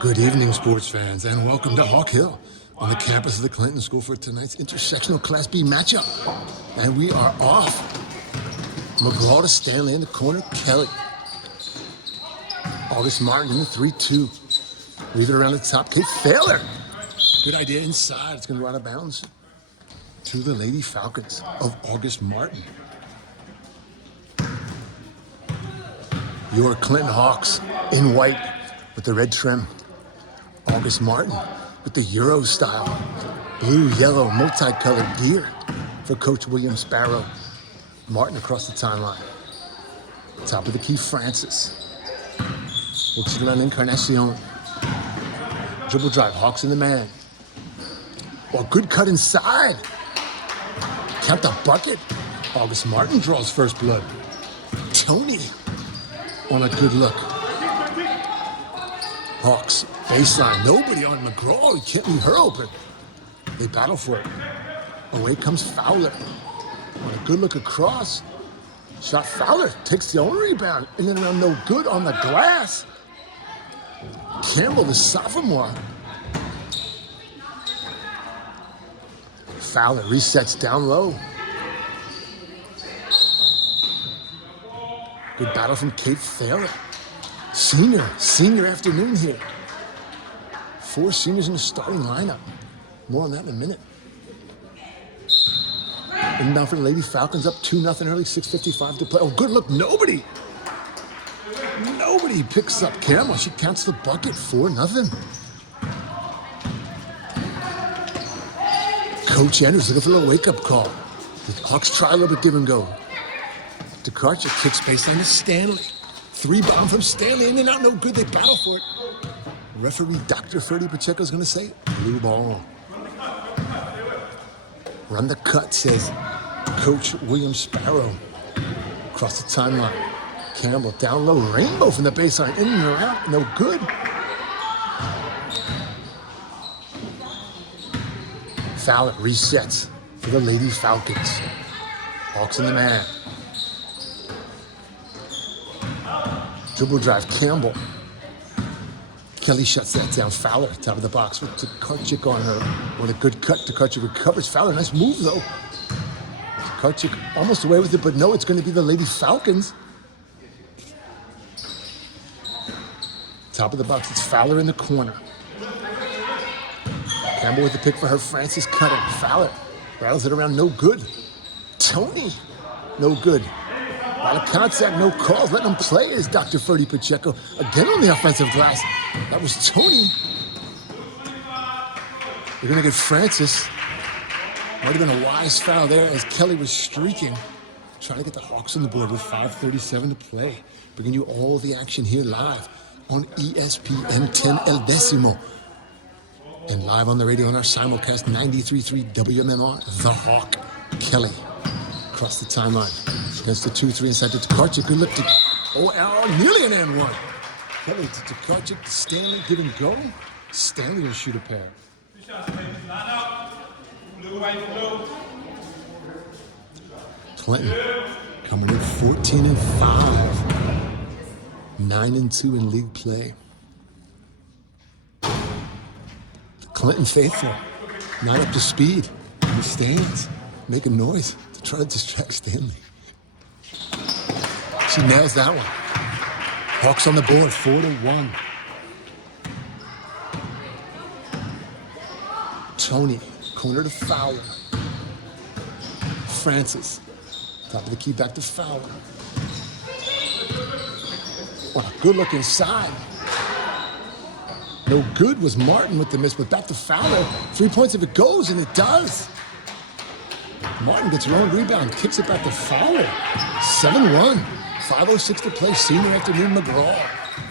Good evening, sports fans, and welcome to Hawk Hill on the campus of the Clinton School for tonight's intersectional Class B matchup. And we are off. McGraw to Stanley in the corner, Kelly. August Martin in the 3-2. Leave it around the top, Kate Thaler. Good idea inside, it's gonna go out of bounds to the Lady Falcons of August Martin. Your Clinton Hawks in white with the red trim. August Martin with the Euro style, blue, yellow, multicolored gear for Coach William Sparrow. Martin across the timeline. Top of the key, Francis. Looks around Encarnacion. Dribble drive, Hawks in the man. Well, good cut inside. Count the bucket. August Martin draws first blood. Tony on a good look. Hawks, baseline, nobody on McGraw. He can't leave her open. They battle for it. Away comes Fowler. On a good look across. Shot Fowler, takes the only rebound. In and around, no good on the glass. Campbell, the sophomore. Fowler resets down low. Good battle from Kate Thaler. Senior afternoon here. 4 seniors in the starting lineup. More on that in a minute. Inbound for the Lady Falcons, up 2-0 early, 6:55 to play. Oh, good look, nobody picks up Campbell. She counts the bucket, 4-0. Coach Andrews looking for a wake-up call. The Hawks try a little bit give and go. DeKarchuk kicks baseline to Stanley. 3-bomb from Stanley, in and out, no good. They battle for it. Referee Dr. Ferdy Pacheco is going to say, blue ball. Run the cut, says Coach William Sparrow. Across the timeline. Campbell down low, rainbow from the baseline, in and around, no good. Fowler resets for the Lady Falcons. Hawks in the man. Dribble drive, Campbell. Kelly shuts that down. Fowler, top of the box with DeKarchuk on her. What a good cut. DeKarchuk recovers. Fowler, nice move though. DeKarchuk almost away with it, but no, it's going to be the Lady Falcons. Top of the box, it's Fowler in the corner. Campbell with the pick for her. Francis cutting. Fowler rattles it around, no good. Tony, no good. A lot of contact, no calls, letting them play as Dr. Ferdy Pacheco. Again on the offensive glass. That was Tony. They're going to get Francis. Might have been a wise foul there as Kelly was streaking. Trying to get the Hawks on the board with 5:37 to play. Bringing you all the action here live on ESPN 10 El Decimo. And live on the radio on our simulcast 93.3 WMMR, The Hawk. Kelly across the timeline. Against the 2-3 inside to DeKarchuk. Good look to, nearly an and one. Kelly to DeKarchuk, to Stanley, give and go. Stanley will shoot a pair. Clinton coming in 14-5. 9-2 in league play. The Clinton faithful, not up to speed in the stands, making noise to try to distract Stanley. She nails that one. Hawks on the board, 4-1. Tony, corner to Fowler. Francis, top of the key, back to Fowler. Oh, good look inside. No good was Martin with the miss, but back to Fowler. 3 points if it goes, and it does. Martin gets her own rebound, kicks it back to Fowler. 7-1. 5:06 to play, senior afternoon, McGraw.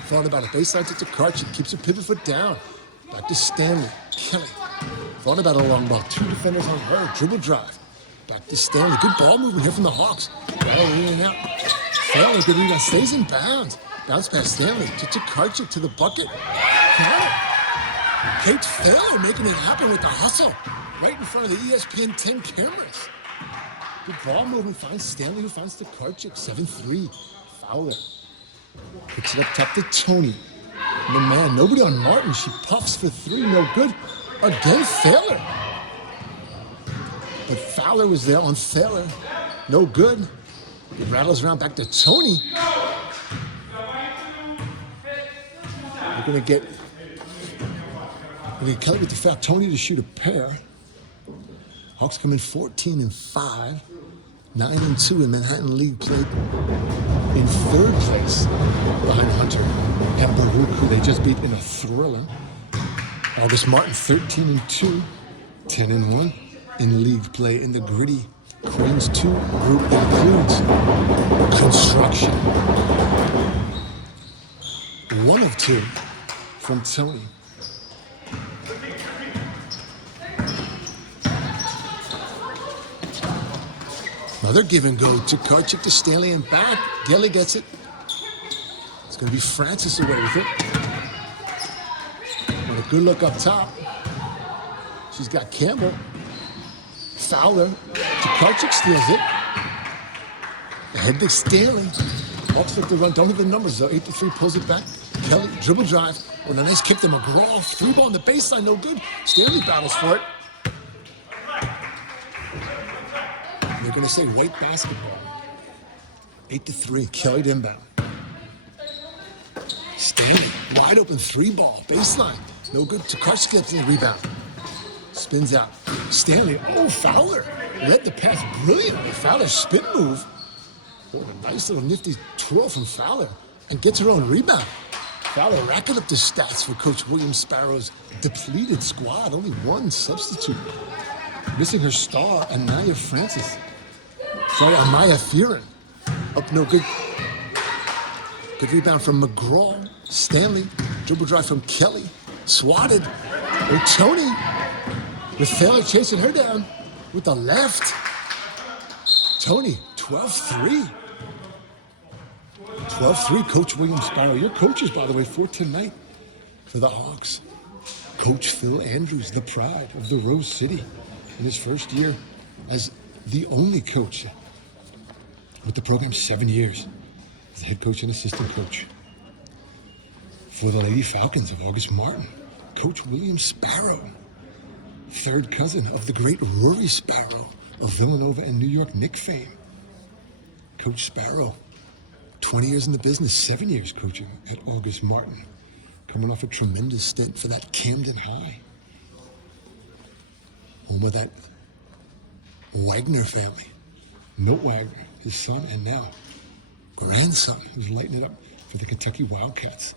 Thought about it, baseline to DeKarchuk, keeps her pivot foot down. Back to Stanley, Kelly. Thought about a long ball, 2 defenders on her, dribble drive. Back to Stanley, good ball movement here from the Hawks. Well, in and out. Fowler, good rebound, stays in bounds. Bounce past Stanley to DeKarchuk to the bucket. Kate Thaler making it happen with the hustle. Right in front of the ESPN 10 cameras. Good ball movement, finds Stanley, who finds DeKarchuk, 7-3. Fowler picks it up top to Tony. And then, man, nobody on Martin. She puffs for three, no good. Again, Thaler. But Fowler was there on Thaler. No good. It rattles around back to Tony. We're going to get Kelly with the foul. Tony to shoot a pair. Hawks come in 14-5, 9-2 in Manhattan League play. In third place behind Hunter and Baruch, who they just beat in a thrilling. August Martin 13-2, 10-1 in league play. In the gritty Queens 2 group includes construction. 1 of 2 from Tony. Another give and go to Karchik to Stanley and back. Gelly gets it. It's going to be Francis away with it. And a good look up top. She's got Campbell. Fowler to Karchik, steals it. Ahead to Stanley. Hawks look to run. Don't have the numbers though. 8-3 pulls it back. Kelly, dribble drive. With a nice kick to McGraw. 3-ball on the baseline, no good. Stanley battles for it. They're going to say white basketball. 8-3, Kelly to inbound. Stanley, wide open 3-ball, baseline. No good. Takashi gets in the rebound. Spins out. Stanley, Fowler. Led the pass brilliantly. Fowler's spin move. A nice little nifty twirl from Fowler. And gets her own rebound. Fowler racking up the stats for Coach William Sparrow's depleted squad. Only one substitute. Missing her star, Amaya Francis. Sorry, Amaya Fearon. Up no good. Good rebound from McGraw. Stanley. Dribble drive from Kelly. Swatted. Tony. With Thaler chasing her down with the left. Tony, 12-3. 12-3, Coach William Sparrow. Your coaches, by the way, for tonight for the Hawks. Coach Phil Andrews, the pride of the Rose City in his first year as the only coach with the program, 7 years as the head coach and assistant coach. For the Lady Falcons of August Martin, Coach William Sparrow, third cousin of the great Rory Sparrow of Villanova and New York Knicks fame. Coach Sparrow, 20 years in the business, 7 years coaching at August Martin, coming off a tremendous stint for that Camden High. Home of that Wagner family. Milt Wagner, his son, and now grandson, who's lighting it up for the Kentucky Wildcats,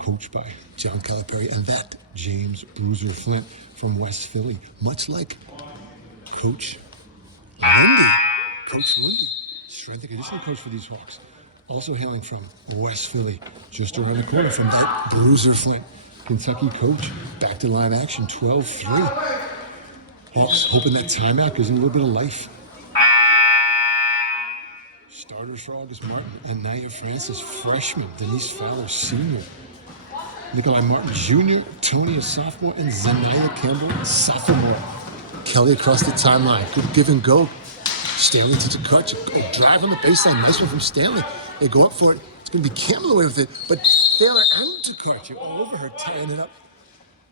coached by John Calipari and that James Bruiser Flint from West Philly, much like Coach Lindy. Coach Lindy, strength and conditioning coach for these Hawks, also hailing from West Philly, just around the corner from that Bruiser Flint. Kentucky coach, back to live action, 12-3. Hawks hoping that timeout gives him a little bit of life. Starters for August Martin, Anaya Francis, freshman, Denise Fowler, senior, Nikolai Martin, junior, Tony, a sophomore, and Zanaya Campbell, sophomore. Kelly across the timeline, good give and go. Stanley to Takachi, a drive on the baseline, nice one from Stanley. They go up for it. It's going to be Campbell away with it, but Thaler and Takachi all over her, tying it up.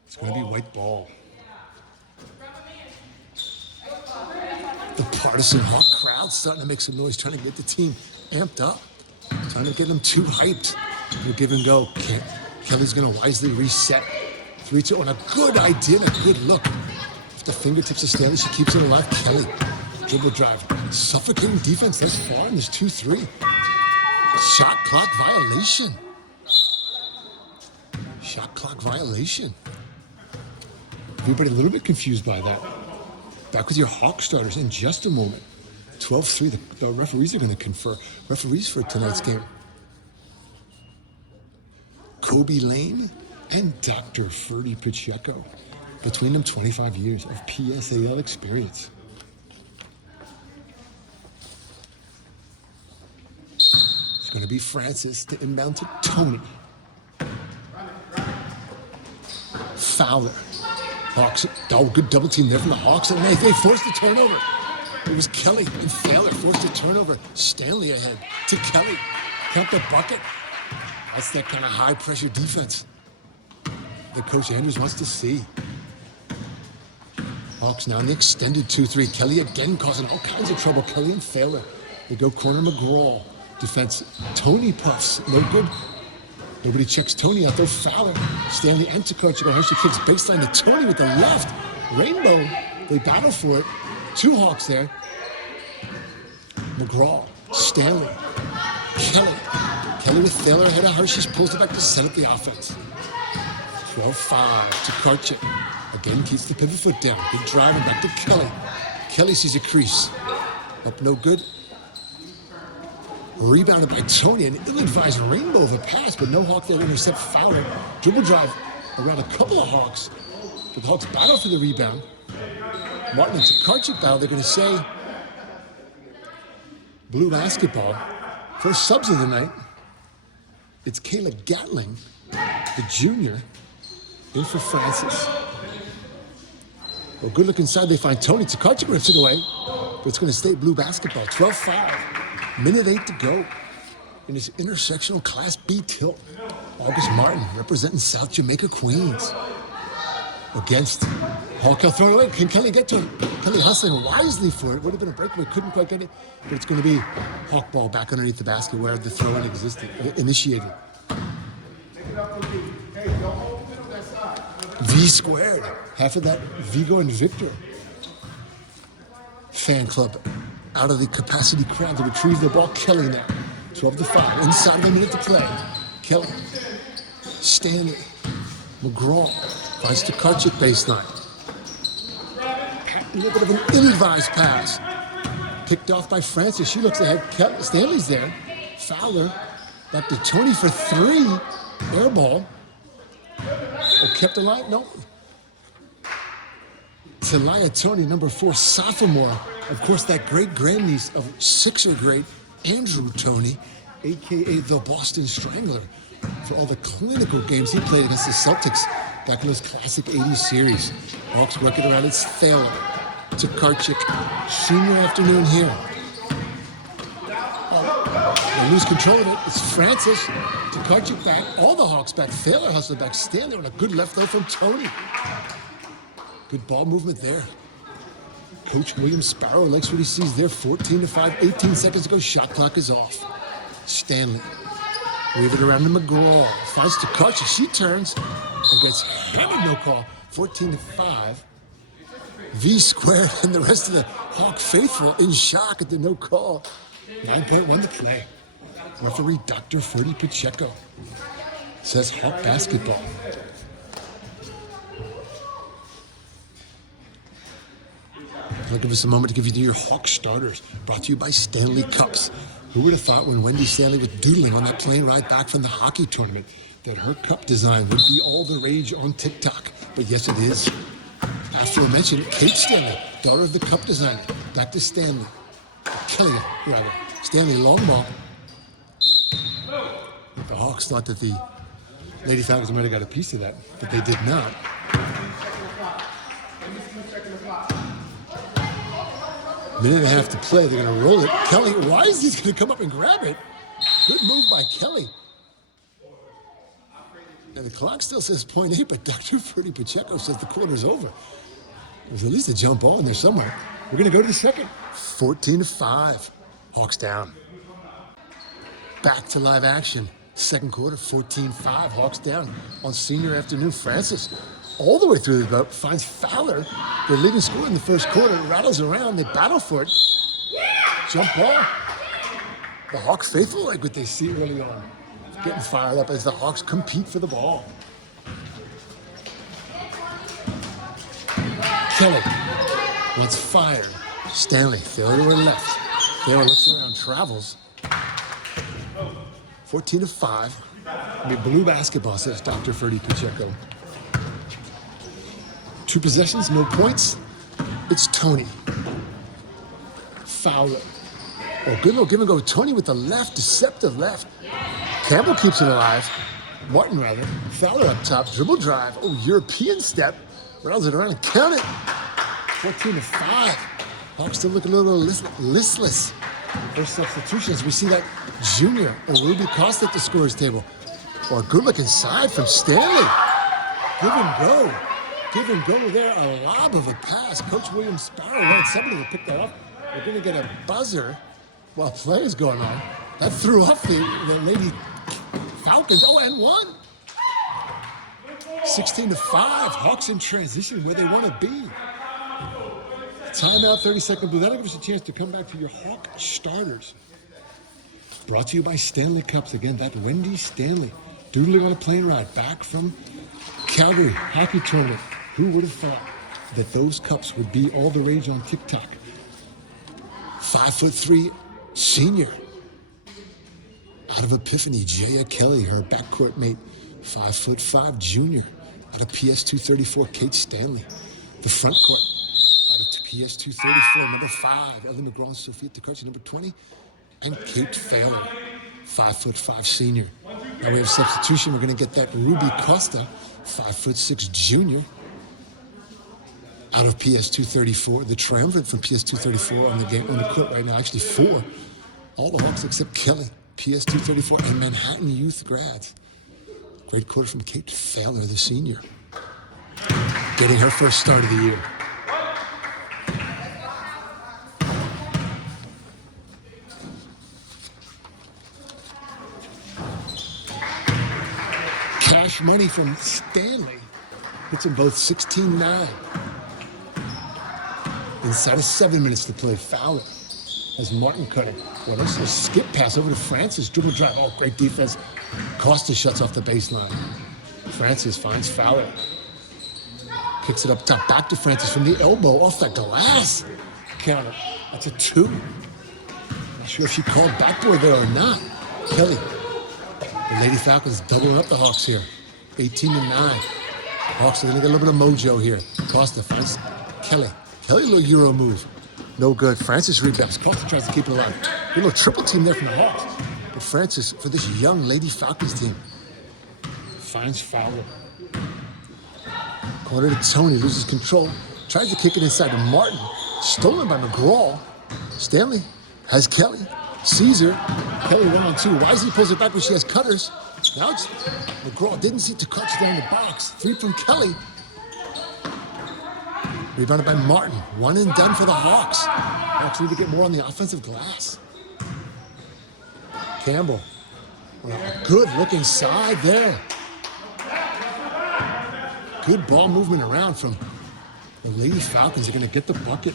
It's going to be white ball. The partisan Hawk crowd starting to make some noise, trying to get the team amped up, trying to get them too hyped. Good give and go. Kelly's going to wisely reset. 3-2 on a good idea and a good look. With the fingertips of Stanley, she keeps it alive. Kelly, dribble drive. Suffocating defense thus far in this 2-3. Shot clock violation. Shot clock violation. Everybody a little bit confused by that. Back with your Hawk starters in just a moment. 12-3, the referees are going to confer. Referees for tonight's game. Kobe Lane and Dr. Ferdy Pacheco. Between them, 25 years of PSAL experience. It's going to be Francis to inbound to Tony. Fowler. Hawks, good double team there from the Hawks, and they forced the turnover. It was Kelly and Thaler forced the turnover. Stanley ahead to Kelly. Count the bucket. That's that kind of high-pressure defense that Coach Andrews wants to see. Hawks now in the extended 2-3. Kelly again causing all kinds of trouble. Kelly and Thaler. They go corner McGraw. Defense. Tony puffs. No good. Nobody checks Tony out. They're Fowler. Stanley and Tokarczyk. Hershey kicks baseline to Tony with the left. Rainbow. They battle for it. Two Hawks there. McGraw. Stanley. Kelly. Kelly with Thaler ahead of Hershey's. Pulls it back to set up the offense. 12-5. Tokarczyk. Again keeps the pivot foot down. Good drive and back to Kelly. Kelly sees a crease. Up no good. Rebounded by Tony. An ill-advised rainbow of a pass, but no Hawk there to intercept Fowler. Dribble drive around a couple of Hawks. But the Hawks battle for the rebound. Martin and Tokarczyk battle. They're going to say blue basketball. First subs of the night. It's Caleb Gatling, the junior, in for Francis. Well, good look inside. They find Tony. Tokarczyk rips it away. But it's going to stay blue basketball. 12-5. Minute 8 to go. In his intersectional Class B tilt. August Martin representing South Jamaica, Queens. Against Hawk. He'll throw it away. Can Kelly get to it? Kelly hustling wisely for it. Would have been a breakaway. Couldn't quite get it. But it's going to be Hawk ball back underneath the basket where the throw-in existed, initiated. V squared. Half of that Vigo and Victor fan club out of the capacity crowd to retrieve the ball. Kelly now. 12-5. Inside of a minute to play. Kelly. Stanley. McGraw. Finds Tokarczyk baseline. A little bit of an ill-advised pass. Picked off by Francis. She looks ahead. Stanley's there. Fowler. Back to Tony for three. Air ball. Oh, kept alive? No. Talia Tony, number 4, sophomore. Of course, that great grandniece of Sixer great Andrew Tony, a.k.a. the Boston Strangler, for all the clinical games he played against the Celtics back in those classic 80s series. Hawks work it around. It's Thaler. Tokarczyk. Senior afternoon here. They lose control of it. It's Francis. Tokarczyk back. All the Hawks back. Thaler hustled back. Stanley on a good left throw from Tony. Good ball movement there. Coach William Sparrow likes what he sees there. 14-5, 18 seconds to go. Shot clock is off. Stanley. Wave it around to McGraw. Finds Tokarczyk. She turns and gets hammered. No call. 14-5. V squared and the rest of the Hawk faithful in shock at the no call. 9.1 to play. Referee Dr. Ferdy Pacheco says Hawk basketball. I'll give us a moment to give you your Hawk starters, brought to you by Stanley Cups. Who would have thought when Wendy Stanley was doodling on that plane ride back from the hockey tournament that her cup design would be all the rage on TikTok? But yes, it is. Aforementioned Kate Stanley, daughter of the cup designer. Back to Stanley. Kelly, rather. Stanley long ball. The Hawks thought that the Lady Falcons might have got a piece of that, but they did not. Minute and a half to play. They're going to roll it. Kelly, why is he going to come up and grab it? Good move by Kelly. And the clock still says 0.8, but Dr. Ferdy Pacheco says the quarter's over. There's at least a jump ball in there somewhere. We're going to go to the second. 14-5. Hawks down. Back to live action. Second quarter, 14-5. Hawks down on senior afternoon. Francis, all the way through the boat, finds Fowler. Their leading scorer in the first quarter. Rattles around. They battle for it. Jump ball. The Hawks faithful like what they see early on. Getting fired up as the Hawks compete for the ball. Kelly wants fired. Stanley, throw to her left. Thaler looks around, travels. 14-5. I mean, blue basketball, says Dr. Ferdy Pacheco. 2 possessions, no points. It's Tony. Fowler. Oh, good little give and go. Tony with the left, deceptive left. Campbell keeps it alive. Martin, rather. Fowler up top, dribble drive. Oh, European step. Rattles it around and count it. 14-5. Hawks still look a little listless. First substitution as we see that junior, Ruby Costa at the scorer's table. Or a good-looking side from Stanley. Give and go. Give and go there. A lob of a pass. Coach William Sparrow wanted somebody to pick that up. We're going to get a buzzer while play is going on. That threw off the Lady Falcons. Oh, and one. 16-5. Hawks in transition where they want to be. Timeout, 30-second blue. That'll give us a chance to come back to your Hawk starters. Brought to you by Stanley Cups. Again, that Wendy Stanley. Doodling on a plane ride back from Calgary hockey tournament. Who would have thought that those cups would be all the rage on TikTok? 5'3" senior. Out of Epiphany, Jaya Kelly, her backcourt mate. 5'5" junior. Out of PS 234, Kate Stanley. The front court. Out of PS 234, number 5, Ellie McGraw and Sophia Takachi, number 20. And Kate Failer, 5'5" senior. Now we have substitution. We're going to get that Ruby Costa, 5'6" junior. Out of PS 234, the triumvirate from PS 234 on the court right now. Actually 4. All the Hawks except Kelly, PS 234, and Manhattan youth grads. Great quarter from Kate Failer, the senior. Getting her first start of the year. Cash money from Stanley. Hits them both 16-9. Inside of 7 minutes to play. Fowler as Martin cutting. Well, this is a skip pass over to Francis. Dribble drive. Oh, great defense. Costa shuts off the baseline. Francis finds Fowler. Kicks it up top. Back to Francis from the elbow. Off the glass. Counter. That's a 2. Not sure if she called backboard there or not. Kelly. The Lady Falcons doubling up the Hawks here. 18-9. Hawks are going to get a little bit of mojo here. Costa finds Kelly. Kelly, a little Euro move. No good. Francis rebounds. Costa tries to keep it alive. A little triple team there from the Hawks. But Francis, for this young Lady Falcons team, finds Fowler. Corner to Tony. Loses control. Tries to kick it inside to Martin. Stolen by McGraw. Stanley has Kelly. Caesar. Kelly 1-on-2. Wisely pulls it back when she has cutters. Now it's McGraw. Didn't see Takachi down the box. 3 from Kelly. Rebounded by Martin. 1 and done for the Hawks. Hawks need to get more on the offensive glass. Campbell. Well, good looking side there. Good ball movement around from the Lady Falcons. They're going to get the bucket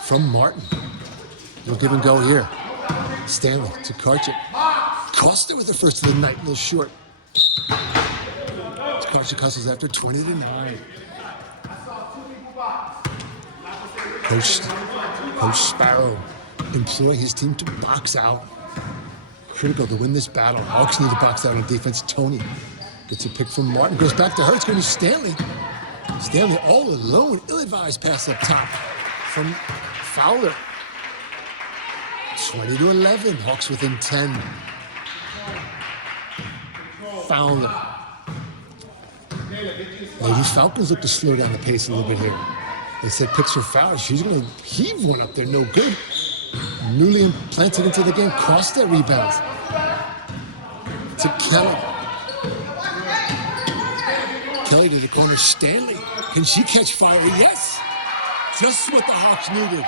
from Martin. No give and go here. Stanley to Karchik. Costa with the first of the night, a little short. Karchik hustles after 20-9. Coach Sparrow employing his team to box out. Critical to win this battle. Hawks need to box out on defense. Tony gets a pick from Martin. Goes back to her. It's going to be Stanley. Stanley all alone. Ill-advised pass up top from Fowler. 20-11. Hawks within 10. Fowler. Lady Falcons look to slow down the pace a little bit here. They said picks for Fowler. She's going to heave one up there. No good. Newly implanted into the game. Costa rebounds. To Kelly. Kelly to the corner. Stanley. Can she catch fire? Yes. Just what the Hawks needed.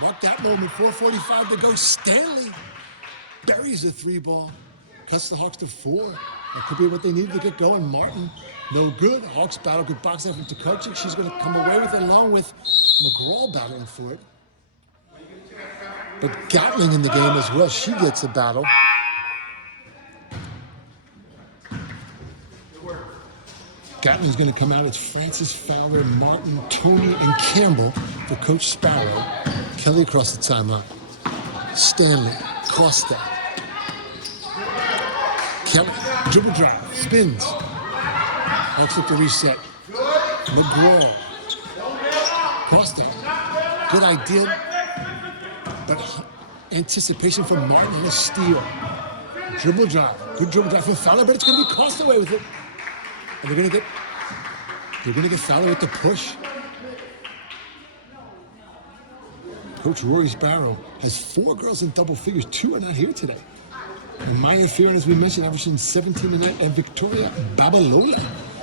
Mark that moment. 4:45 to go. Stanley buries the 3-ball. Cuts the Hawks to 4. That could be what they needed to get going. Martin, no good. Hawks battle. Good box out from Takachi. She's going to come away with it along with McGraw battling for it. But Gatling in the game as well. She gets a battle. Gatling's going to come out. It's Francis, Fowler, Martin, Tony, and Campbell for Coach Sparrow. Kelly across the timeline. Stanley, Costa. Kelly, dribble drive, spins. Hawks look to reset. McGraw. Costa. Good idea. But anticipation from Martin and a steal. Dribble drive. Good dribble drive from Fowler, but it's going to be Costa away with it. And they're going to get Fowler with the push. Coach Rory Sparrow has 4 girls in double figures. 2 are not here today. And Maya Fearon, as we mentioned, averaging 17 tonight, and Victoria Babalola,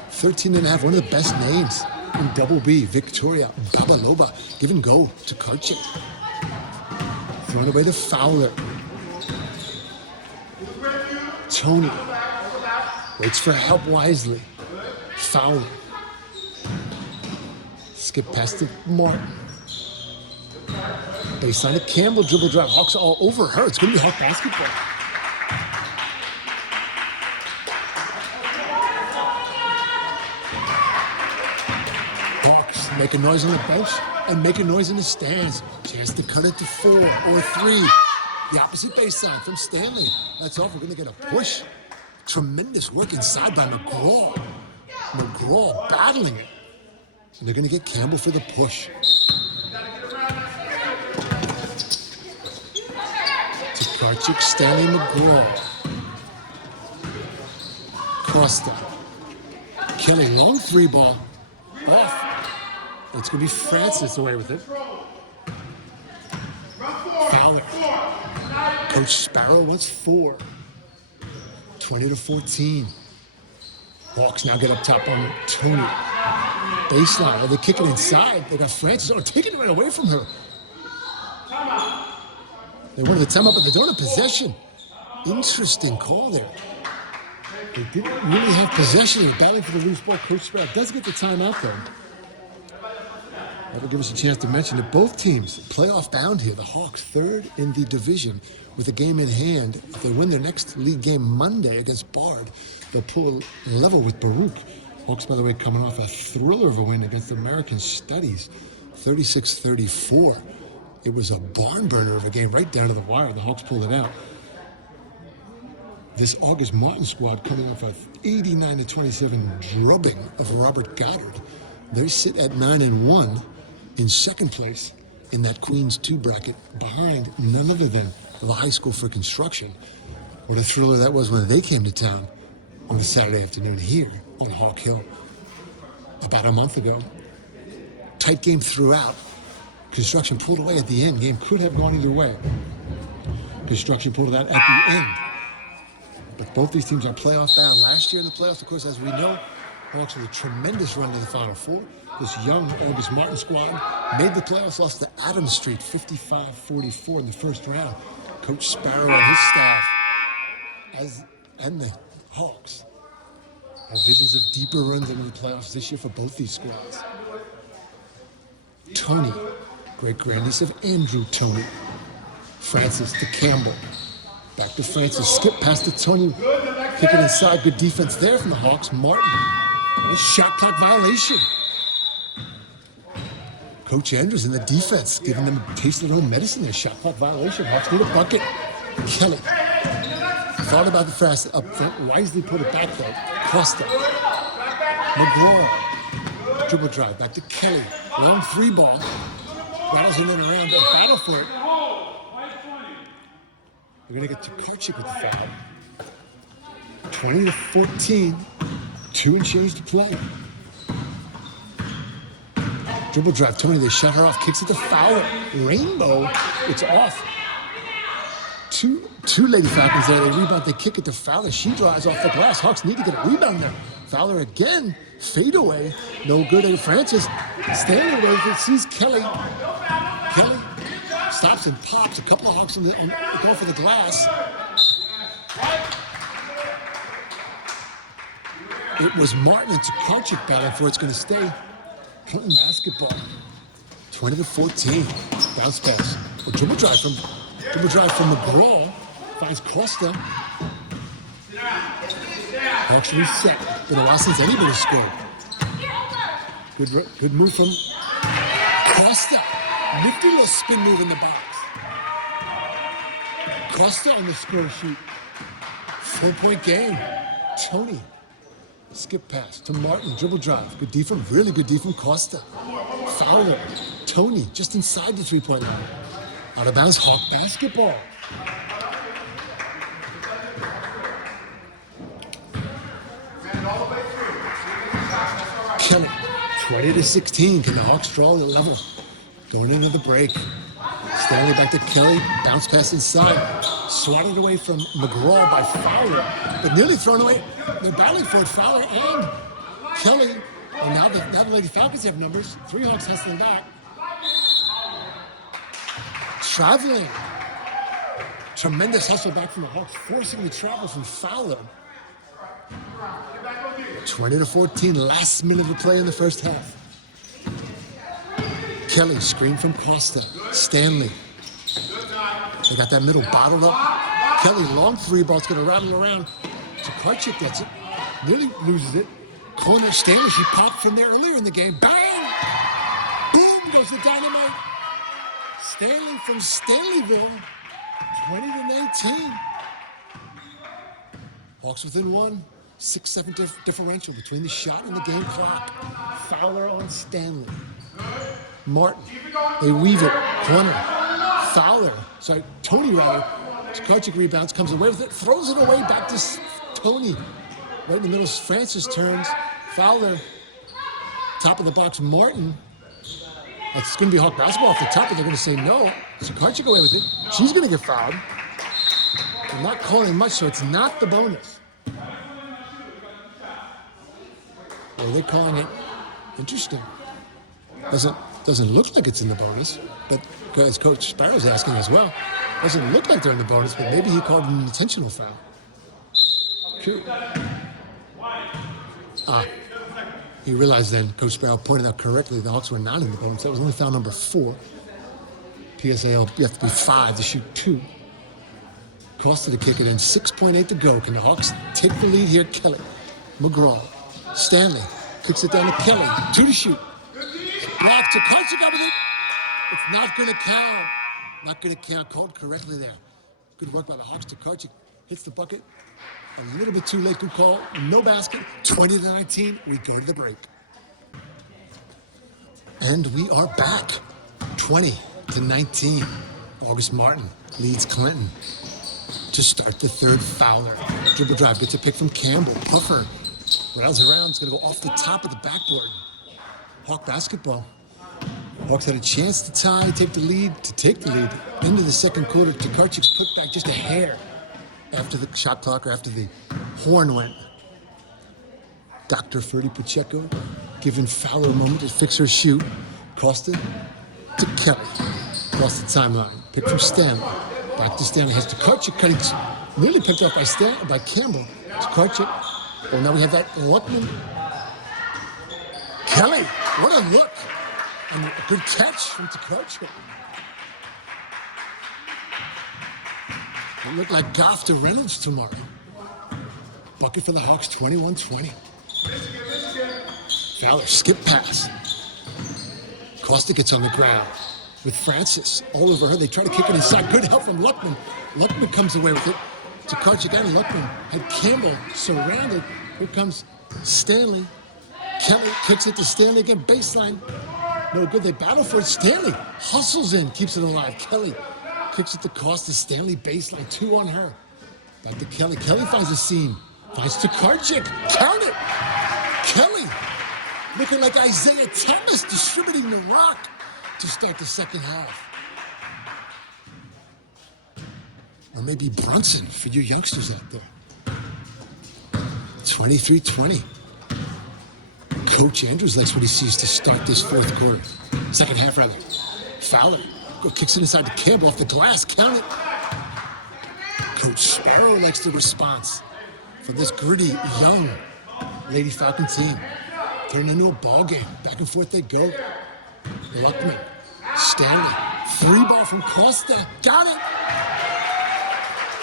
13 and a half, one of the best names in Double B. Victoria Babaloba, give and go to Karchik. Thrown away to Fowler. Tony waits for help wisely. Fowler. Skip past to Martin. Baseline to Campbell, dribble drive. Hawks all over her. It's going to be Hawk basketball. Hawks make a noise on the bench and make a noise in the stands. Chance to cut it to 4 or 3. The opposite baseline from Stanley. That's off. We're going to get a push. Tremendous work inside by McGraw. McGraw battling it. And they're going to get Campbell for the push. To Karchik, Stanley, McGraw. Costa. Kelly, long 3 ball. Off. It's going to be Francis away with it. Fowler. Coach Sparrow wants 4. 20-14. Hawks now get up top on Tony. Baseline. Oh, they kick it inside. They got Francis. Oh, taking it right away from her. They wanted the timeout, but they don't have possession. Interesting call there. They didn't really have possession. They were battling for the loose ball. Coach Sparrow does get the timeout, though. That'll give us a chance to mention that both teams playoff bound here. The Hawks, 3rd in the division with a game in hand. If they win their next league game Monday against Bard, they'll pull a level with Baruch. Hawks, by the way, coming off a thriller of a win against American Studies, 36-34. It was a barn burner of a game right down to the wire. The Hawks pulled it out. This August Martin squad coming off a 89-27 drubbing of Robert Goddard. They sit at 9-1 in 2nd place in that Queens 2 bracket, behind none other than the high school for construction. What a thriller that was when they came to town on a Saturday afternoon here on Hawk Hill about a month ago. Tight game throughout. Construction pulled away at the end. Game could have gone either way. Construction pulled it out at the end. But both these teams are playoff bound. Last year in the playoffs, of course, as we know, Hawks with a tremendous run to the Final Four. This young August Martin squad made the playoffs, lost to Adams Street 55-44 in the first round. Coach Sparrow and his staff and the Hawks have visions of deeper runs into the playoffs this year for both these squads. Tony, great-grandniece of Andrew Tony. Francis to Campbell. Back to Francis. Skip past to Tony. Kick it inside. Good defense there from the Hawks. Martin. And a shot clock violation. Coach Andrews in the defense, giving them a taste of their own medicine there. Shot clock violation. Hawks need a bucket. Kelly. Thought about the fast up front. Wisely put it back though. Costa. McGraw. Dribble drive. Back to Kelly. Long 3 ball. Rattles it in around. A battle for it. We're going to get to Karchik with the foul. 20-14. 2 and change to play. Dribble drive. Tony, they shut her off. Kicks it to Fowler. Rainbow. It's off. Two Lady Falcons there. They rebound. They kick it to Fowler. She drives off the glass. Hawks need to get a rebound there. Fowler again. Fade away. No good at Francis. Stanley away. Sees Kelly. Kelly stops and pops. A couple of Hawks go for the glass. It was Martin and Karchik battling for it. It's going to stay Clinton basketball. 20-14. Bounce pass. A dribble drive from McGraw. Finds Costa. Hawks reset. Been a while since anybody scored. Good move from Costa. Nifty little spin move in the box. Costa on the score sheet. 4-point game. Tony. Skip pass to Martin. Dribble drive. Good D from, really good D from Costa. Fowler. Tony just inside the 3-point line. Out of bounds, Hawk basketball. Kelly, 20-16. Can the Hawks draw the level? Going into the break. Stanley back to Kelly. Bounce pass inside. Swatted away from McGraw by Fowler. But nearly thrown away. They're battling for it. Fowler and Kelly. And now the Lady Falcons have numbers. 3 Hawks hustling back. Traveling. Tremendous hustle back from the Hawks, forcing the travel from Fowler. 20-14, last minute of play in the first half. Kelly, screen from Costa. Stanley. They got that middle bottled up. Kelly, long 3-ball, it's going to rattle around. Tokarczyk gets it. Nearly loses it. Corner, Stanley, she popped from there earlier in the game. Bang! Boom goes the dynamite. Stanley from Stanleyville. 20-19. Hawks within 1. 6-7 differential between the shot and the game clock. Fowler on Stanley. Martin. They weave it. Corner. Fowler. Sorry, Tony rather. Tokarczyk rebounds, comes away with it, throws it away back to Tony. Right in the middle, Francis turns. Fowler. Top of the box, Martin. It's going to be Hawk basketball off the top, but they're going to say no. Tokarczyk away with it. She's going to get fouled. They're not calling much, so it's not the bonus. Well, they're calling it interesting. Doesn't look like it's in the bonus, but as Coach Sparrow's asking as well, doesn't look like they're in the bonus, but maybe he called an intentional foul. True. He realized then, Coach Sparrow pointed out correctly, the Hawks were not in the bonus. That was only foul number 4. PSAL, you have to be 5 to shoot 2. Costa to kick it in, 6.8 to go. Can the Hawks take the lead here? Kelly, McGraw, Stanley, kicks it down to Kelly, 2 to shoot. Blocked, Tokarczyk up with it. It's not going to count. Not going to count, called correctly there. Good work by the Hawks. Tokarczyk hits the bucket. A little bit too late, good call. No basket, 20-19. We go to the break. And we are back, 20-19. August Martin leads Clinton to start the third. Fowler. Dribble drive, gets a pick from Campbell. Puffer rattles around, it's going to go off the top of the backboard. Hawk basketball. Hawks had a chance to tie, take the lead, into the second quarter. Tokarczyk put back just a hair after the shot clock or after the horn went. Dr. Ferdy Pacheco giving Fowler a moment to fix her shoot. Costa to Kelly. Across the timeline. Pick from Stanley. Back to Stanley. Has Tokarczyk cutting. Nearly picked up by Campbell. Tokarczyk. Well, now we have that Luckman. Kelly, what a look. And a good catch from Tokarczyk. It looked like Goff to Reynolds tomorrow. Bucket for the Hawks, 21-20. Fowler, skip pass. Costa gets on the ground with Francis all over her. They try to kick it inside. Good help from Luckman. Luckman comes away with it. Tokarczyk and Luckman had Campbell surrounded. Here comes Stanley. Kelly kicks it to Stanley again. Baseline. No good. They battle for it. Stanley hustles in, keeps it alive. Kelly kicks it to Costa. Stanley baseline. 2 on her. Back to Kelly. Kelly finds a seam. Finds Tokarczyk. Count it. Kelly looking like Isaiah Thomas distributing the rock to start the second half. Or maybe Brunson for you youngsters out there. 23-20. Coach Andrews likes what he sees to start this fourth quarter. Second half, rather. Fowler kicks it inside to Campbell off the glass. Count it. Coach Sparrow likes the response for this gritty, young Lady Falcon team. Turn into a ball game. Back and forth they go. Luckman. Stanley. 3-ball from Costa. Got it.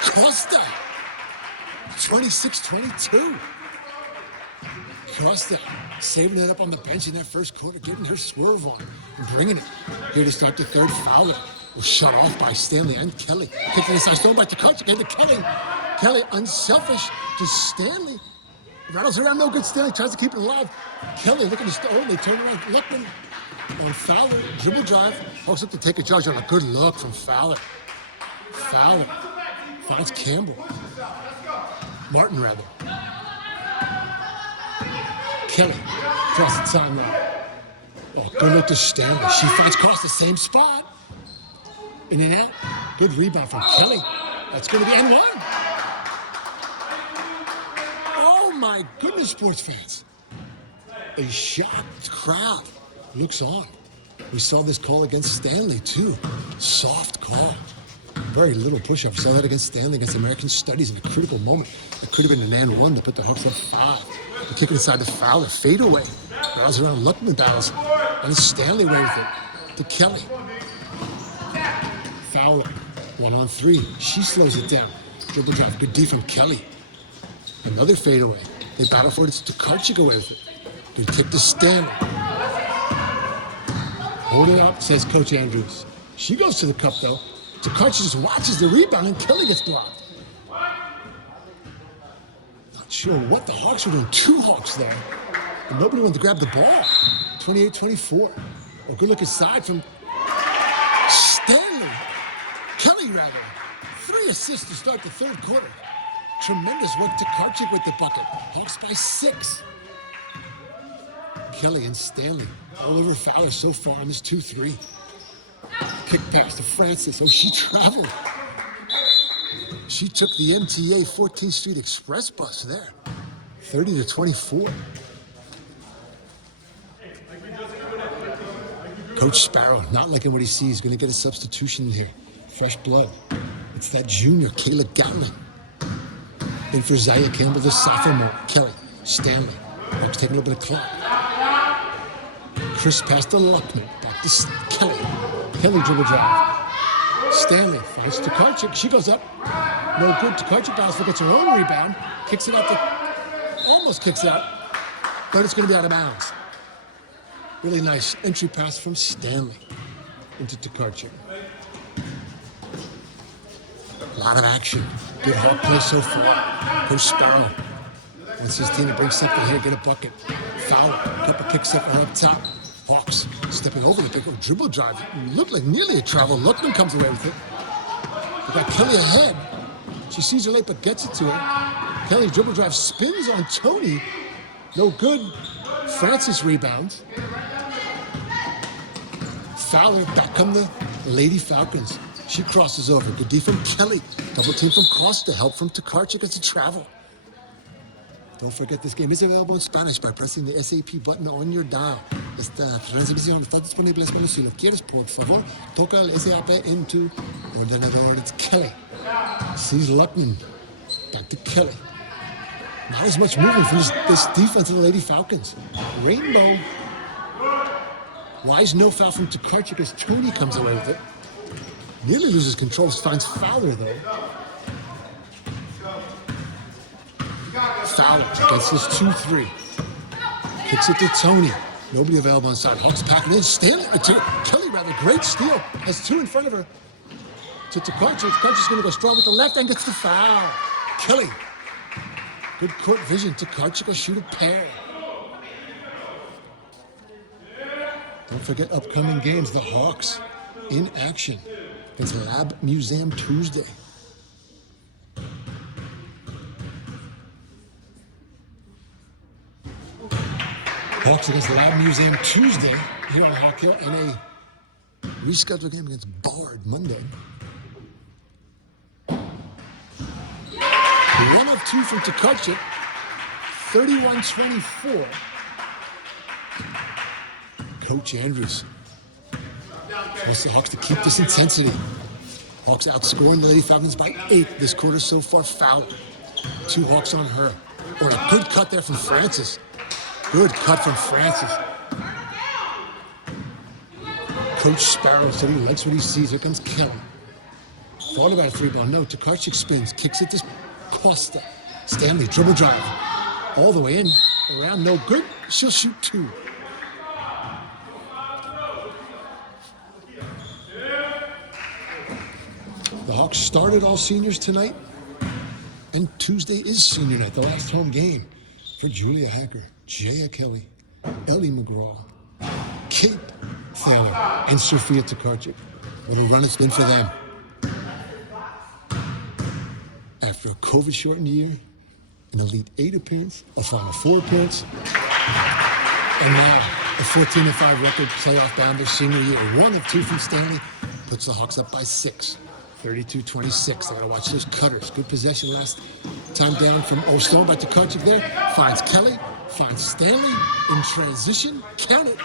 Costa. 26-22. Costa saving it up on the bench in that first quarter, getting her swerve on and bringing it. Here to start the third. Fowler was shut off by Stanley and Kelly. Kicking inside, stolen by Tokarczyk into Kelly. Kelly, unselfish to Stanley. Rattles around, no good. Stanley tries to keep it alive. Kelly looking to stone. They turn around. Luckman on Fowler. Dribble drive. Hawks up to take a charge on a good look from Fowler. Fowler finds Campbell. Martin, rather. Kelly across the timeline. Oh, good look to Stanley. She finds Costa, same spot. In and out. Good rebound from Kelly. That's going to be N1. Oh my goodness, sports fans. A shocked crowd looks on. We saw this call against Stanley too. Soft call. Very little push-up. We saw that against Stanley, against American Studies in a critical moment. It could have been an N1 to put the Hawks at 5. The kick inside the foul, the fadeaway. Battles around Luckman battles. And it's Stanley way with it to Kelly. Fowler, 1-on-3. She slows it down. Dribble drive, good D from Kelly. Another fadeaway. They battle for it. It's Tokarczyk away with it. Good kick to Stanley. Hold it up, says Coach Andrews. She goes to the cup though. Tokarczyk just watches the rebound and Kelly gets blocked. Not sure what the Hawks were doing. 2 Hawks there. And nobody wanted to grab the ball. 28-24. A good look aside from Stanley. Kelly rather. 3 assists to start the third quarter. Tremendous work to Tokarczyk with the bucket. Hawks by 6. Kelly and Stanley all over Fowler so far on this 2-3. Kick pass to Francis. Oh, she traveled. She took the MTA 14th Street Express bus there. 30-24. Coach Sparrow, not liking what he sees, going to get a substitution here. Fresh blood. It's that junior, Kayla Gatling. In for Zaya Campbell, the sophomore. Kelly, Stanley. Hawks taking a little bit of clock. Chris pass to Luckman. Back to Kelly. Kelly dribble drive. Stanley finds Tokarczyk. She goes up. No good. Tokarczyk bounce, gets her own rebound. Kicks it out. Almost kicks out. But it's going to be out of bounds. Really nice entry pass from Stanley into Tokarczyk. A lot of action. Good Hawk play so far. Coach Sparrow wants his team to bring something here, get a bucket. Fowler, couple kicks up top. Hawks stepping over the big dribble drive. Looked like nearly a travel. Luckman comes away with it. We got Kelly ahead. She sees her late but gets it to her. Kelly dribble drive spins on Tony. No good. Francis rebounds. Fowler, back come the Lady Falcons. She crosses over. Good D from Kelly. Double team from Costa. Help from Tokarczyk as a travel. Don't forget this game is available in Spanish by pressing the SAP button on your dial. Esta transmisión está disponible en español. Si lo quieres, por favor, toca el SAP en tu ordenador. It's Kelly. Sees Luckman. Back to Kelly. Not as much movement from this defense of the Lady Falcons. Rainbow. Wise no foul from Tokarczyk as Tony comes away with it. Nearly loses control, finds Fowler though. Fowler against this 2-3. Kicks it to Tony. Nobody available inside. Hawks packing in. Stanley, Kelly rather, great steal. Has 2 in front of her. To Tokarczyk. Tokarczyk's going to go strong with the left and gets the foul. Kelly. Good court vision. Tokarczyk will shoot a pair. Don't forget upcoming games. The Hawks in action against Lab Museum Tuesday. Hawks against Lab Museum Tuesday here on Hawk Hill, and a rescheduled game against Bard Monday. 1 of 2 from Tokarczyk, 31-24. Coach Andrews wants the Hawks to keep this intensity. Hawks outscoring the Lady Falcons by 8 this quarter so far. Fowler. 2 Hawks on her. Or a good cut there from Francis. Good cut from Francis. Coach Sparrow said he likes what he sees. Here comes Kelly. Thought about a 3-ball. No, Tokarczyk spins. Kicks it to Costa. Stanley, dribble drive. All the way in. Around, no good. She'll shoot 2. The Hawks started all seniors tonight. And Tuesday is senior night, the last home game for Julia Hacker, Jaya Kelly, Ellie McGraw, Kate Thaler, and Sophia Tokarczyk. What a run it's been for them. After a COVID-shortened year, an Elite 8 appearance, a Final 4 appearance, and now a 14-5 record playoff bound their senior year. 1 of 2 from Stanley puts the Hawks up by 6. 32-26. They gotta watch those cutters. Good possession last time down from Stolen by Tokarczyk there. Finds Kelly, finds Stanley in transition. Count it.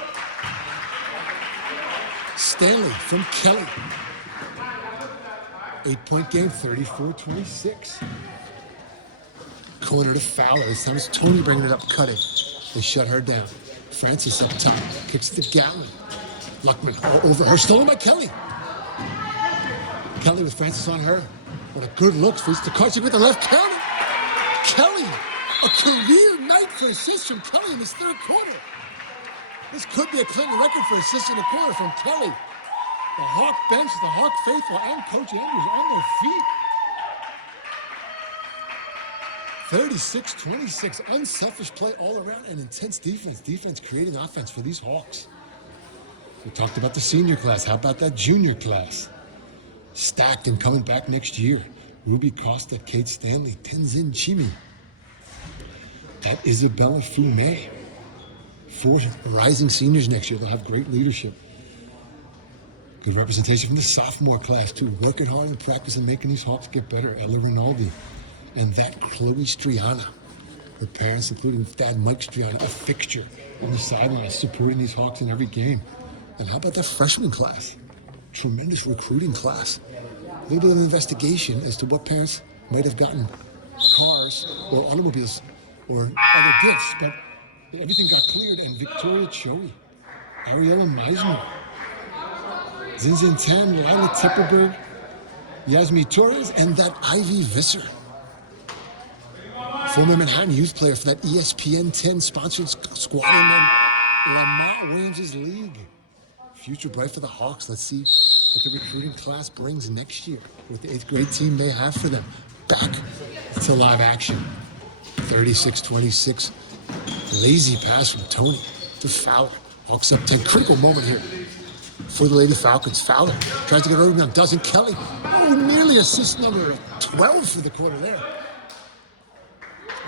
Stanley from Kelly. 8-point game, 34-26. Corner to Fowler. This time it's Tony bringing it up, cutting. They shut her down. Francis up top, kicks to Gatlin. Luckman over her, stolen by Kelly. Kelly with Francis on her. What a good look. Feeds to Tokarczyk with the left counter. Kelly, a career night for assists from Kelly in his third quarter. This could be a Clinton record for assists in a quarter from Kelly. The Hawk bench, the Hawk faithful, and Coach Andrews on their feet. 36-26, unselfish play all around and intense defense. Defense creating offense for these Hawks. We talked about the senior class. How about that junior class? Stacked and coming back next year. Ruby Costa, Kate Stanley, Tenzin Chimi. That Isabella Fume. 4 rising seniors next year. They'll have great leadership. Good representation from the sophomore class, too. Working hard in practice and making these Hawks get better. Ella Rinaldi. And that Chloe Striana. Her parents, including Dad Mike Striana, a fixture on the sidelines, supporting these Hawks in every game. And how about that freshman class? Tremendous recruiting class. A little bit of an investigation as to what parents might have gotten cars or automobiles or other gifts, but everything got cleared. And Victoria Choi, Ariella Meisner, Zinzin Tan, Lila Tipperberg, Yasmi Torres, and that Ivy Visser. Former Manhattan youth player for that ESPN 10 sponsored squad in Lamont Williams' league. Future bright for the Hawks. Let's see what the recruiting class brings next year. What the 8th grade team may have for them. Back to live action. 36-26. Lazy pass from Tony to Fowler. Hawks up 10. Critical moment here for the Lady Falcons. Fowler tries to get over now. Doesn't. Kelly. Oh, nearly assist number 12 for the quarter there.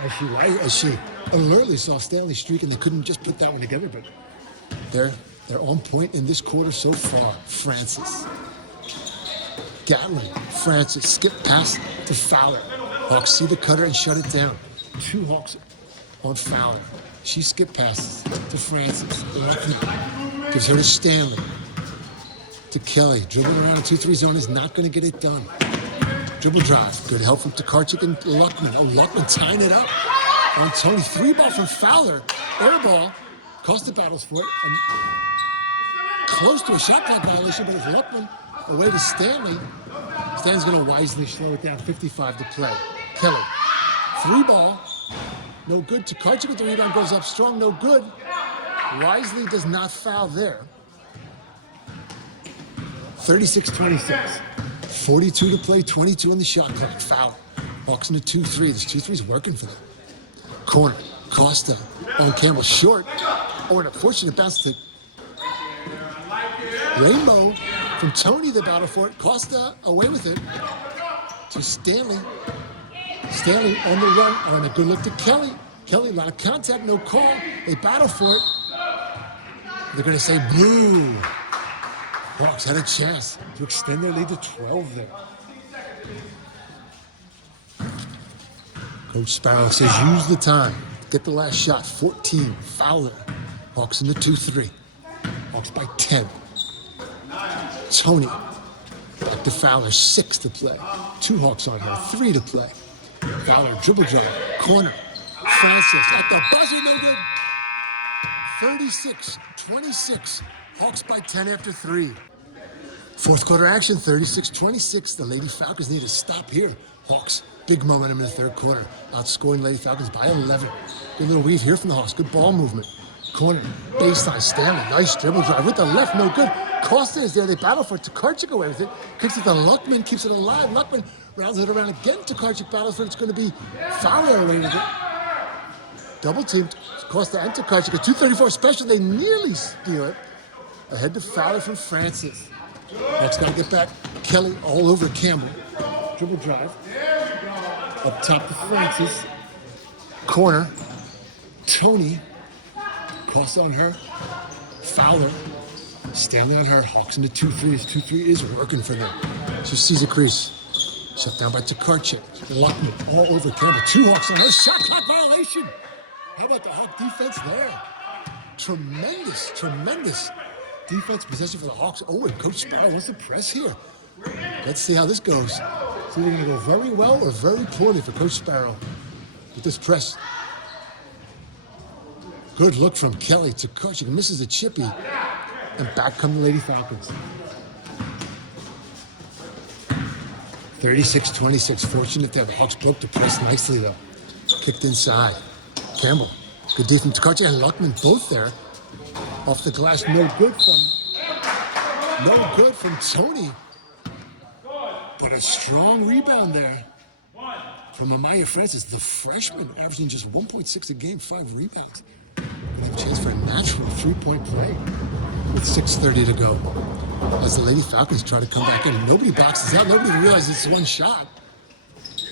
As she alertly saw Stanley streak, and they couldn't just put that one together, but they're on point in this quarter so far. Francis. Gatlin. Francis. Skip pass to Fowler. Hawks see the cutter and shut it down. 2 Hawks on Fowler. She skip passes to Francis. Gives her to Stanley. To Kelly. Dribbling around a 2-3 zone is not going to get it done. Dribble drive. Good help from Tokarczyk and Luckman. Oh, Luckman tying it up on Tony. 3-ball from Fowler. Air ball. Costa battles for it. And close to a shot clock violation, but it's Luckman away to Stanley. Stanley's going to wisely slow it down. 55 to play. Kelly. 3-ball. No good. Tokarczyk with the rebound goes up strong. No good. Wisely does not foul there. 36-26. 42 to play, 22 on the shot clock. Foul. Hawks in the 2-3. This 2-3's working for them. Corner. Costa on Campbell. Short. Oh, an unfortunate bounce to Rainbow from Tony, the battle for it. Costa away with it to Stanley. Stanley on the run. Oh, and a good look to Kelly. Kelly, a lot of contact, no call. They battle for it. They're going to say blue. Hawks had a chance to extend their lead to 12 there. Coach Sparrow says use the time. Get the last shot. 14. Fowler. Hawks in the 2-3. Hawks by 10. Tony. Back to Fowler. 6 to play. 2 Hawks on her. 3 to play. Fowler dribble drive. Corner. Francis at the buzzer. No good. 36-26. Hawks by 10 after 3. Fourth quarter action, 36-26. The Lady Falcons need to stop here. Hawks, big momentum in the third quarter. Outscoring Lady Falcons by 11. Good little weave here from the Hawks. Good ball movement. Corner, baseline, Stanley. Nice dribble drive with the left, no good. Costa is there. They battle for it. Tokarczyk away with it. Kicks it to Luckman, keeps it alive. Luckman rounds it around again. Tokarczyk battles for it. It's going to be Fowler away with it. Double teamed. Costa and Tokarczyk. A 2:34 special. They nearly steal it. Ahead to Fowler from Francis. Next got to get back. Kelly all over Campbell. Dribble drive. Up top to Francis. Corner. Tony. Costa on her. Fowler. Stanley on her. Hawks into 2-3. 2-3 is working for them. She sees a crease. Shut down by Tokarczyk. Luckman all over Campbell. 2 Hawks on her. Shot clock violation. How about the Hawk defense there? Tremendous defense possession for the Hawks. Oh, and Coach Sparrow wants to press here. Let's see how this goes. It's either going to go very well or very poorly for Coach Sparrow with this press. Good look from Kelly. Tokarczyk misses a chippy. And back come the Lady Falcons. 36-26. Fortunate there. The Hawks broke the press nicely, though. Kicked inside. Campbell. Good defense. Tokarczyk and Luckman both there. Off the glass. No good from Tony. But a strong rebound there from Amaya Francis, the freshman, averaging just 1.6 a game, 5 rebounds. Gonna have a chance for a natural 3-point play with 6:30 to go. As the Lady Falcons try to come back in. Nobody boxes out. Nobody realizes it's one shot.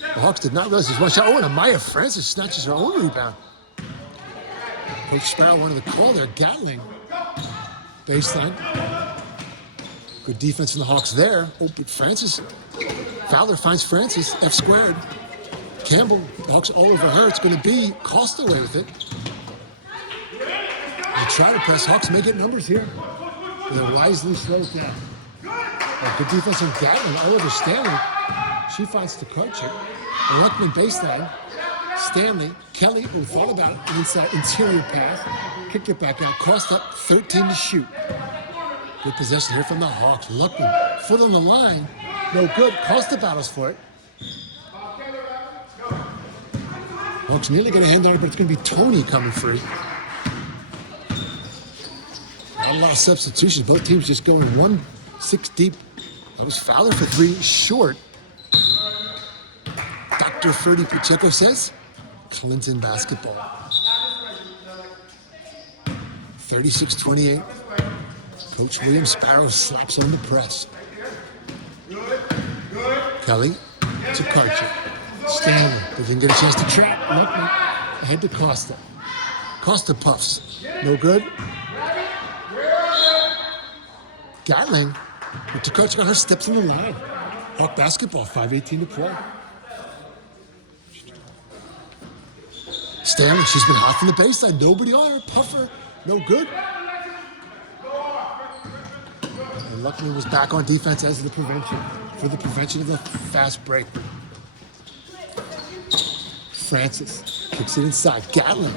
The Hawks did not realize it's one shot. Oh, and Amaya Francis snatches her own rebound. Coach Sparrow wanted the call there. Gatling. Baseline. Good defense from the Hawks there. Oh, but Francis. Fowler finds Francis. F squared. Campbell. The Hawks all over her. It's going to be Costa away with it. They try to press. Hawks may get numbers here. They wisely slow it down. Good defense from Gatling. All over Stanley. She finds Tokarczyk. Luckman baseline. Stanley. Kelly, who thought about an inside interior pass. Kicked it back out. Costa 13 to shoot. Good possession here from the Hawks. Luckman. Foot on the line. No good. Costa battles for it. Hawks nearly got a hand on it, but it's going to be Tony coming free. Not a lot of substitutions. Both teams just going 1-6 deep. That was Fowler for 3, short. Dr. Ferdy Pacheco says, Clinton basketball. 36-28. Coach William Sparrow slaps on the press. Kelly to Tokarczyk. Stanley. They didn't get a chance to trap. Luckman ahead to Costa. Costa puffs. No good. Gatling. With Tokarczyk on her steps in the line. Hawk basketball. 5:18 to play. Stanley. She's been hot from the baseline. Nobody on her. Puffer. No good. And Luckman was back on defense as the prevention. For the prevention of the fast break. Francis kicks it inside. Gatling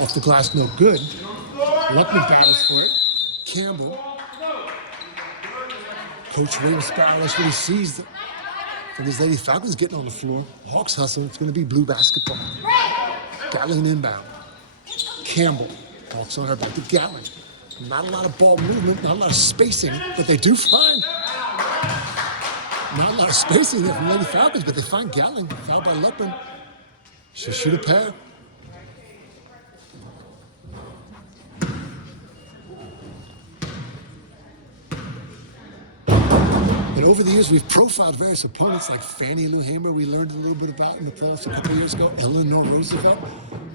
off the glass, no good. Luckman battles for it. Campbell. Coach William Sparrow, that's what he sees from his Lady Falcons getting on the floor. Hawks hustle. It's going to be blue basketball. Gatling inbound. Campbell. Hawks on her back to Gatling. Not a lot of ball movement, not a lot of spacing, but they do find. Not a lot of spacing there from Lady Falcons, but they find Gatling. Fouled by Luckman. She'll shoot a pair. But over the years, we've profiled various opponents like Fannie Lou Hamer, we learned a little bit about in the playoffs a couple of years ago. Eleanor Roosevelt.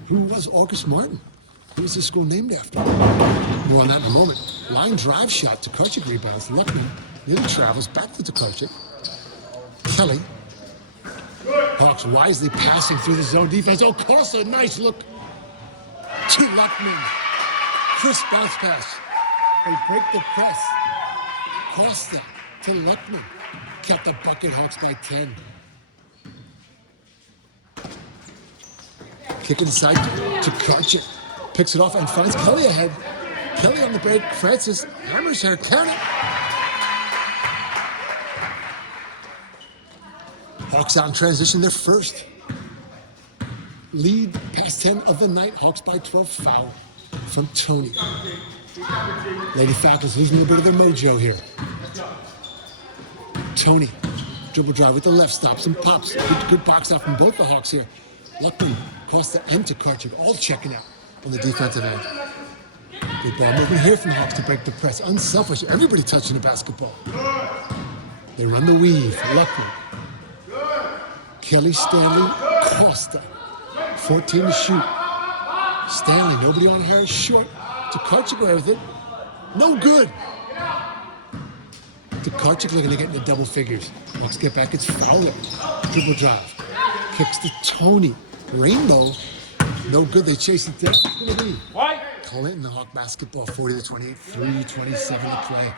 Who was August Martin? Who was this school named after? More on that in a moment. Line drive shot. Tokarczyk rebounds. Luckman nearly travels back to Tokarczyk. Kelly. Hawks wisely passing through the zone defense. Oh, Costa, nice look. To Luckman. Crisp bounce pass. They break the press. Costa to Luckman. Kept the bucket. Hawks by 10. Kick inside to Tokarczyk. Picks it off and finds Kelly ahead. Kelly on the break. Francis hammers her. Count it. Hawks out in transition. They're first. Lead past 10 of the night. Hawks by 12. Foul from Tony. Lady Falcons losing a little bit of their mojo here. Tony. Dribble drive with the left. Stops and pops. Good box out from both the Hawks here. Luckman, Costa, and Tokarczyk all checking out on the defensive end. Good ball movement here from the Hawks to break the press. Unselfish. Everybody touching the basketball. They run the weave. Luckman. Kelly, Stanley, Costa. 14 to shoot. Stanley, nobody on her. Short. Tokarczyk away with it. No good. Tokarczyk looking to get into double figures. Hawks get back, it's Fowler. Dribble drive. Kicks to Tony. Rainbow. No good, they chase it down. White. Clinton, the Hawk basketball, 40-28, 3:27 to play.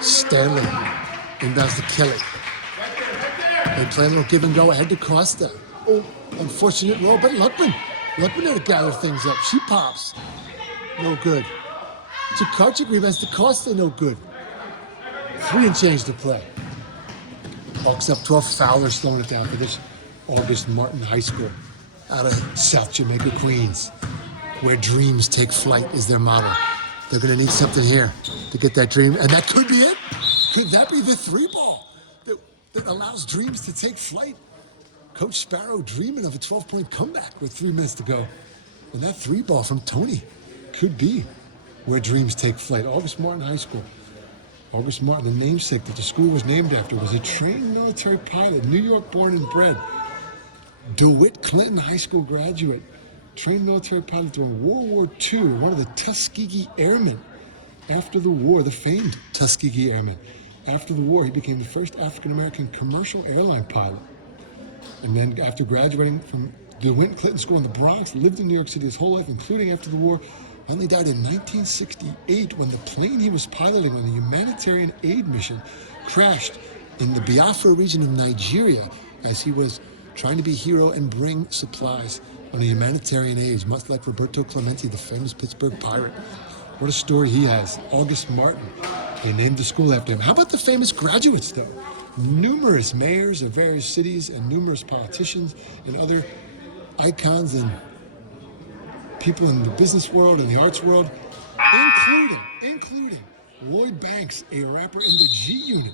Stanley inbounds to Kelly. They play a little give and go ahead to Costa. Oh, unfortunate roll, but Luckman had to gather things up. She pops. No good. Tokarczyk rebounds to Costa, no good. 3 and change to play. Hawks up 12, Fowler slowing it down for this August Martin High School out of South Jamaica, Queens, where dreams take flight is their motto. They're going to need something here to get that dream, and that could be it. Could that be the 3-ball that allows dreams to take flight? Coach Sparrow dreaming of a 12-point comeback with 3 minutes to go. And that 3-ball from Tony could be where dreams take flight. August Martin High School. August Martin, the namesake that the school was named after, was a trained military pilot, New York born and bred. DeWitt Clinton High School graduate, trained military pilot during World War II, one of the Tuskegee Airmen. After the war, the famed Tuskegee Airmen. After the war, he became the first African-American commercial airline pilot. And then after graduating from DeWitt Clinton School in the Bronx, lived in New York City his whole life, including after the war, only died in 1968 when the plane he was piloting on a humanitarian aid mission crashed in the Biafra region of Nigeria as he was trying to be a hero and bring supplies on a humanitarian aid, much like Roberto Clemente, the famous Pittsburgh Pirate. What a story he has. August Martin. They named the school after him. How about the famous graduates, though? Numerous mayors of various cities and numerous politicians and other icons and people in the business world and the arts world, including Lloyd Banks, a rapper in the G Unit,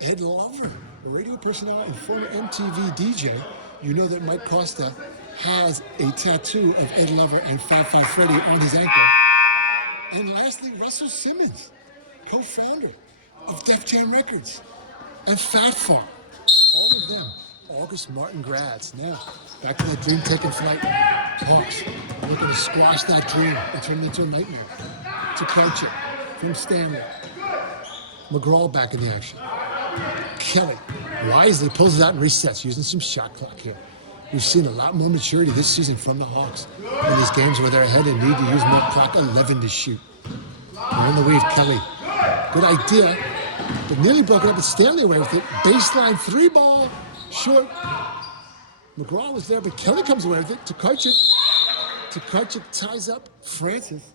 Ed Lover, a radio personality and former MTV DJ. You know that Mike Costa has a tattoo of Ed Lover and Fab Five Freddy on his ankle. And lastly, Russell Simmons, co-founder of Def Jam Records and Fat Farm. All of them, August Martin grads. Now, back to that dream taking flight. Hawks are looking to squash that dream and turn it into a nightmare. Tokarczyk from Stanley. McGraw back in the action. Kelly wisely pulls it out and resets using some shot clock here. We've seen a lot more maturity this season from the Hawks in these games where they're ahead and need to use more clock, 11 to shoot. On the weave, Kelly. Good idea, but nearly broke it up, but Stanley away with it. Baseline 3-ball, short. McGraw was there, but Kelly comes away with it. Tokarczyk ties up Francis.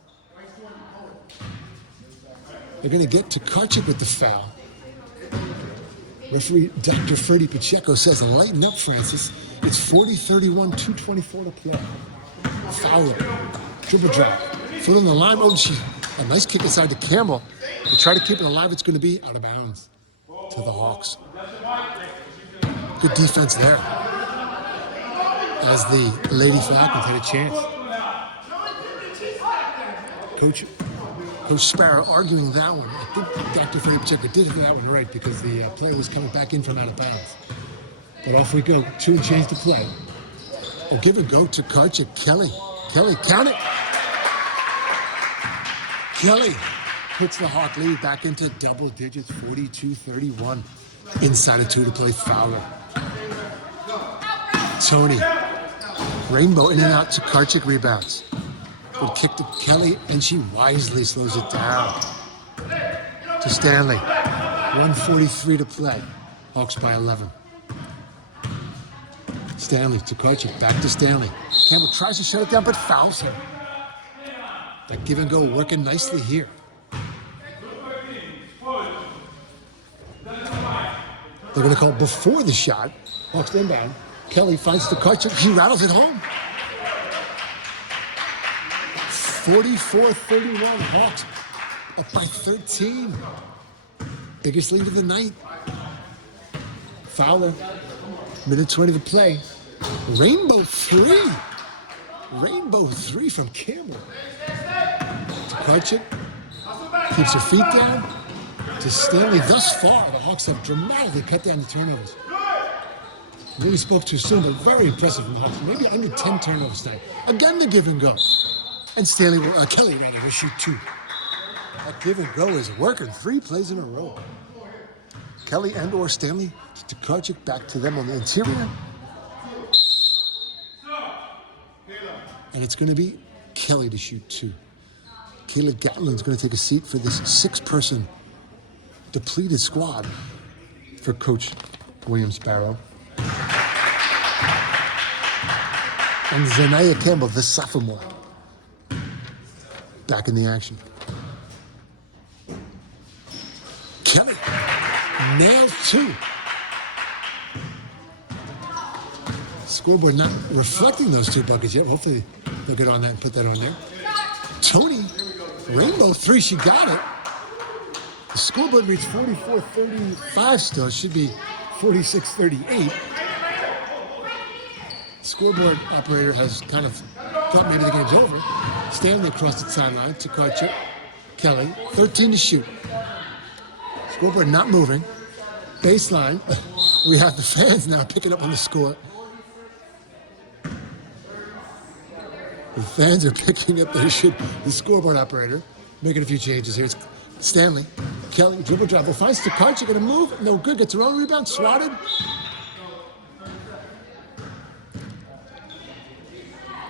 They're going to get Tokarczyk with the foul. Referee Dr. Freddie Pacheco says, lighten up, Francis. It's 40-31, 2:24 to play. Fowler, dribble drop, foot on the line. Oh, a nice kick inside to Campbell. They try to keep it alive. It's going to be out of bounds to the Hawks. Good defense there, as the Lady Falcons had a chance. Coach Sparrow arguing that one. I think Dr. Freddie Pacheco did that one right because the play was coming back in from out of bounds. But off we go. 2 and change to play. Oh, give it go to Tokarczyk. Kelly, count it. Kelly puts the Hawk lead back into double digits, 42-31. Inside of 2 to play. Fowler. Tony. Rainbow in and out. Tokarczyk rebounds. Good kick to Kelly, and she wisely slows it down. To Stanley. 1:43 to play. Hawks by 11. Stanley, Tokarczyk, back to Stanley. Campbell tries to shut it down, but fouls him. That give and go working nicely here. They're going to call before the shot. Hawks inbound. Kelly finds Tokarczyk. He rattles it home. 44-31. Hawks up by 13. Biggest lead of the night. Fowler. Minute 20 to play. Rainbow 3 from Campbell. Tokarczyk keeps her feet down. To Stanley. Thus far, the Hawks have dramatically cut down the turnovers. Really spoke too soon, but very impressive from the Hawks. Maybe under 10 turnovers tonight. Again, the give and go. And Kelly will shoot 2. That give and go is working. 3 plays in a row. Kelly and or Stanley to Karchik, back to them on the interior. And it's going to be Kelly to shoot 2. Kayla Gatlin's going to take a seat for this 6-person depleted squad for Coach William Sparrow. And Zanaya Campbell, the sophomore, back in the action. Kelly nails 2. Scoreboard not reflecting those 2 buckets yet. Hopefully they'll get on that and put that on there. Tony, rainbow 3, she got it. The scoreboard reads 44-35 still. It should be 46-38. Scoreboard operator has kind of thought maybe the game's over. Stanley across the sideline to Karchik. Kelly, 13 to shoot. Scoreboard not moving. Baseline. We have the fans now picking up on the score. The fans are picking up the scoreboard operator, making a few changes here. It's Stanley. Kelly, dribble drive. Finds to Karchik, gonna move. No good. Gets her own rebound. Swatted.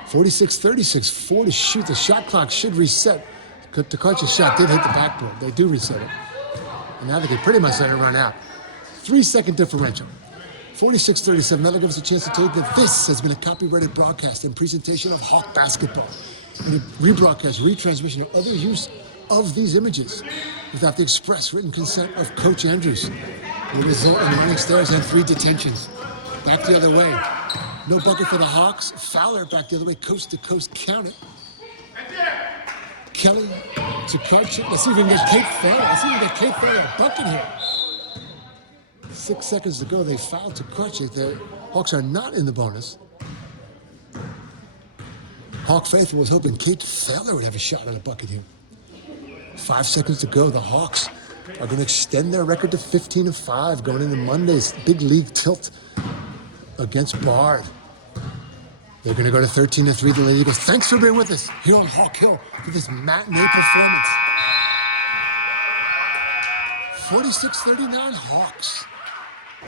(46-36), 4 to shoot. The shot clock should reset. Karchik's shot did hit the backboard. They do reset it. And now they can pretty much let it run out. 3-second differential. 46-37. That'll give us a chance to tell you that this has been a copyrighted broadcast and presentation of Hawk basketball. Any rebroadcast, retransmission, or other use of these images without the express written consent of Coach Andrews will result in running stairs and 3 detentions. Back the other way. No bucket for the Hawks. Fowler back the other way, coast to coast, count it. Kelly to Karchik. Let's see if we can get Kate Thayer. Let's see if we can get Kate Thayer a bucket here. 6 seconds to go. They fouled to Karchik. The Hawks are not in the bonus. Hawk Faithful was hoping Kate Thayer would have a shot at a bucket here. 5 seconds to go. The Hawks are going to extend their record to 15-5 going into Monday's big league tilt against Bard. They're going to go to 13-3. The Lady Eagles. Thanks for being with us here on Hawk Hill for this matinee performance. 46-39 Hawks.